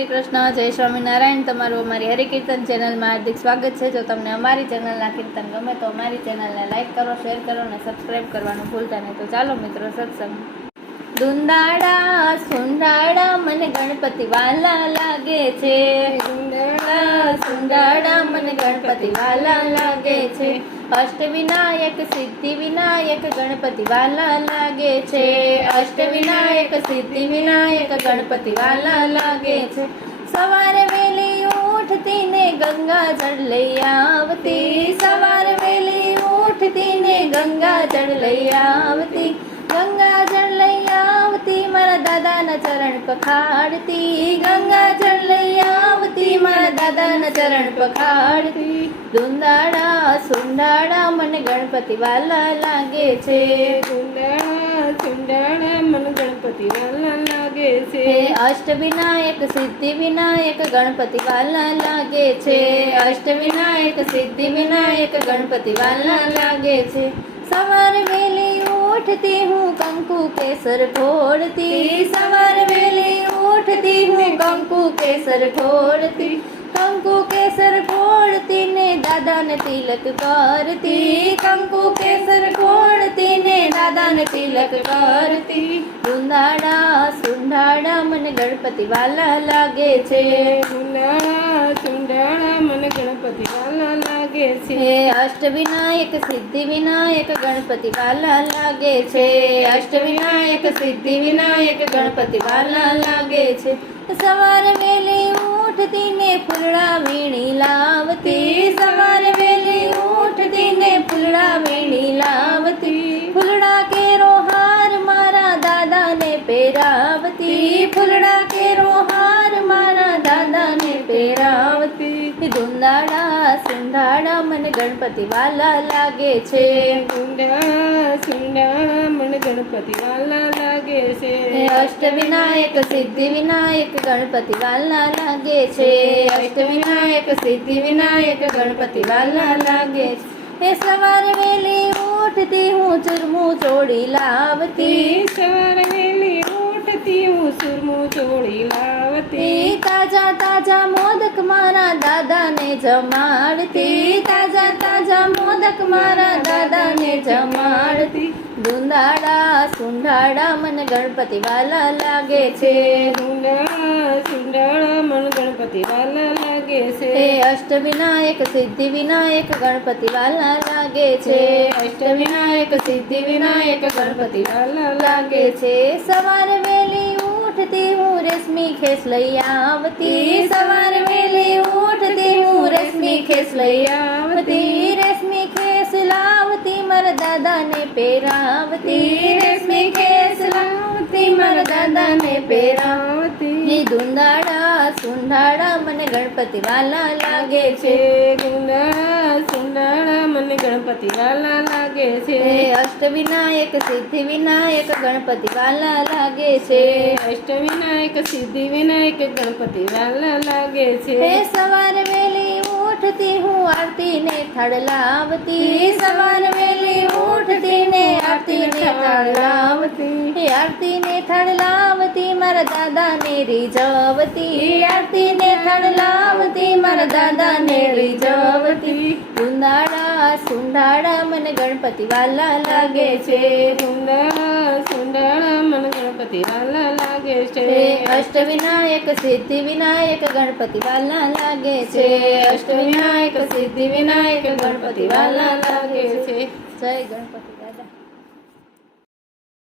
શ્રી કૃષ્ણ, જય સ્વામિનારાયણ. તમારું અમારી હરિકીર્તન ચેનલમાં હાર્દિક સ્વાગત છે. જો તમને અમારી ચેનલના કીર્તન ગમે તો અમારી ચેનલને લાઇક કરો, શેર કરો અને સબસ્ક્રાઈબ કરવાનું ભૂલતા નહીં. તો ચાલો મિત્રો, સત્સંગ. દુંદાડા સુંડાડા મને ગણપતિ વાલા લાગે છે. ગણપતિ વાલા લાગે છે. અષ્ટ વિનાયક સિદ્ધિ વિનાયક ગણપતિ વાલા લાગે છે. અષ્ટ વિનાયક સિદ્ધિ વિનાયક ગણપતિ વાલા લાગે છે. સવારે વેલી ઉઠતી ને ગંગા જળ લઈ આવતી. સવારે વેલી ઉઠતી ને ગંગા જળ લઈ આવતી. ગંગા જળ લઈ આવતી, મારા દાદાના ચરણ પખાડતી. આવતી મારા દાદાના ચરણ પખાડતી. દુંદાડા સુંડાડા મને ગણપતિ વાલા લાગે છે. સુંદરા સુંદરા મન ગણપતિ વાલા લાગે છે. અષ્ટ વિનાયક સિદ્ધિ વિનાયક ગણપતિ વાલા લાગે છે. અષ્ટ વિનાયક સિદ્ધિ વિનાયક ગણપતિ વાલા લાગે છે. સવારે વહેલી ઉઠતી હું કંકુ કેસર ઢોળતી સવારે ઉઠતી હું કંકુ કેસર ઢોળતી, કંકુ કેસર ઢોળતી ને દાદાને તિલક કરતી. કંકુ કેસર ઢોળતી ને દાદાને તિલક કરતી. ઉનાળા સુંડાડા મને ગણપતિ વાલા લાગે છે. ઉનાળા સુંદરા મને ગણપતિ વાલા લાગે છે. હે અષ્ટ વિનાયક સિદ્ધિ વિનાયક ગણપતિ વાલા લાગે છે. અષ્ટ વિનાયક સિદ્ધિ વિનાયક ગણપતિ વાલા લાગે છે. સવાર વેલી ઉઠતી ને ફૂલડા વીણી લાવતી. સવાર વેલી ઉઠતી ને ફૂલડા વીણી લાવતી. ફૂલડા કેરો હાર મારા દાદાને પહેરાવતી. ફૂલડા કેરો દુંદાડા મને ગણપતિ વાલા લાગે છે. સુંદરા સુંદરા મને ગણપતિ વાલા લાગે છે. અષ્ટ વિનાયક સિદ્ધિ વિનાયક ગણપતિ વાલા લાગે છે. અષ્ટ વિનાયક સિદ્ધિ વિનાયક ગણપતિ વાલા લાગે છે. હે સવારે વહેલી ઉઠતી હું ચૂરમું ચોડી લાવતી. સવારે વહેલી ઉઠતી હું ચૂરમું ચોડી લાવતી તી તાજા તાજા મોદક મારા દાદાને જમાડતી. તાજા તાજા મોદક મારા દાદાને જમાડતી. દુંદાડા સુંઢાડા મને ગણપતિ વાલા લાગે છે. મન ગણપતિ વાલા લાગે છે. હે અષ્ટ વિનાયક સિદ્ધિ વિનાયક ગણપતિ વાલા લાગે છે. અષ્ટ વિનાયક સિદ્ધિ વિનાયક ગણપતિ વાલા લાગે છે. સવારે વહેલી ઉઠતી હું રેશમી ખેસ લઈ આવતી. સવાર વેલી ઉઠતી હું રેશમી ખેસ લઈ આવતી. રેશમી ખેસ લાવતી મારા દાદાને પહેરાવતી. રેશમી ખેસ લાવતી મારા દાદાને પહેરાવતી. ધૂંધાડા સુંધાડા મને ગણપતિ વાલા લાગે છે. સુંદરા મને ગણપતિ વાલા લાગે છે. અષ્ટ વિનાયક સિદ્ધિ વિનાયક ગણપતિ વાલા લાગે છે. અષ્ટ વિનાયક સિદ્ધિ વિનાયક ગણપતિ વાલા લાગે છે. હે સવારે વેલી ઉઠતી હું આરતી ને થડ લાવતી સવારે વેલી ઉઠતી ને આરતી ને થડ લાવતી. હે આરતી ને થડ મારા દાદા ને રીઝવતી આરતી ને લાવતી મારા દાદા ને રીઝવતી. સુંદાડા સુંડાડા મને ગણપતિ વાલા લાગે છે. સુંદરા સુંદરા મને ગણપતિ વાલા લાગે છે. અષ્ટ વિનાયક સિદ્ધિ વિનાયક ગણપતિ વાલા લાગે છે. અષ્ટ વિનાયક સિદ્ધિ વિનાયક ગણપતિ વાલા લાગે છે. જય ગણપતિ.